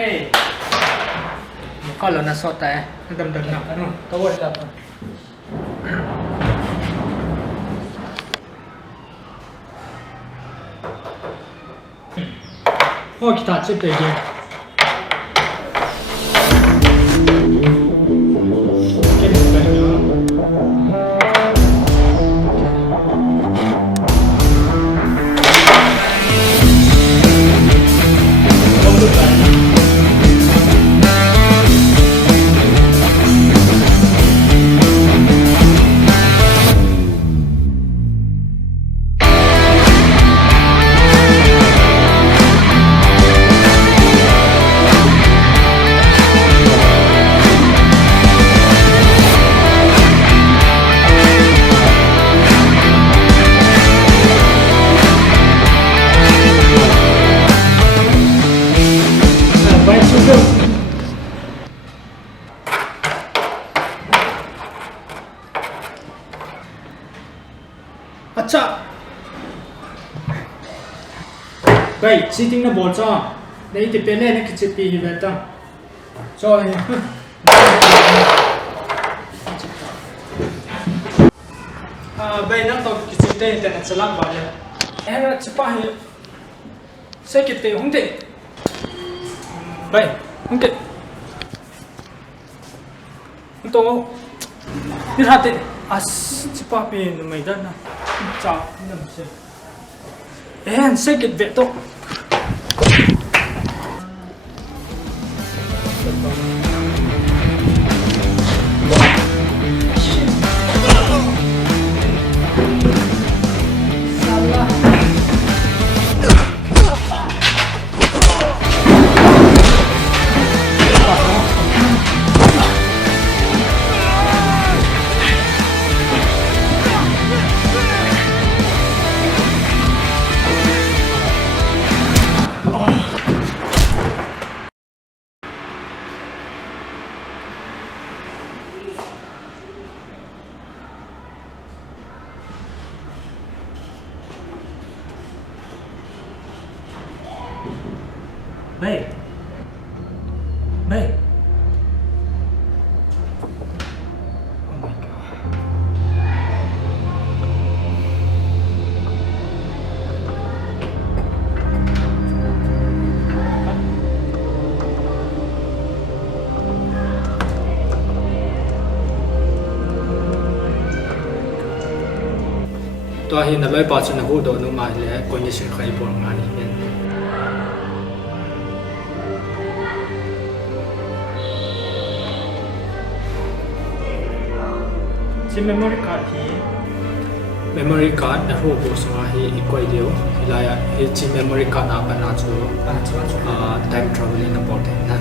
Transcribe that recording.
Hey, kalau na sota dam na ano, tawad lang. Oh, kita chip deh dia. अच्छा भाई सीटिंग ना बोल चा नहीं तो पहले ना किसी पी ही बैठा चलो भाई ना तो किसी ते इंटरनेट चला बाले ऐसा चिपा है से कितने होंगे भाई होंगे तो निराते as cepat pin Maidan na cap nam se sakit beto Baik, baik. Oh my god. Tua hi na loi pa chu na hu do nu mai le ko ni sin khai por ngani hen. Si memory card hi memory card na ho bo sa hi equal dio hilaya hi chi memory card na ba na chu time traveling about na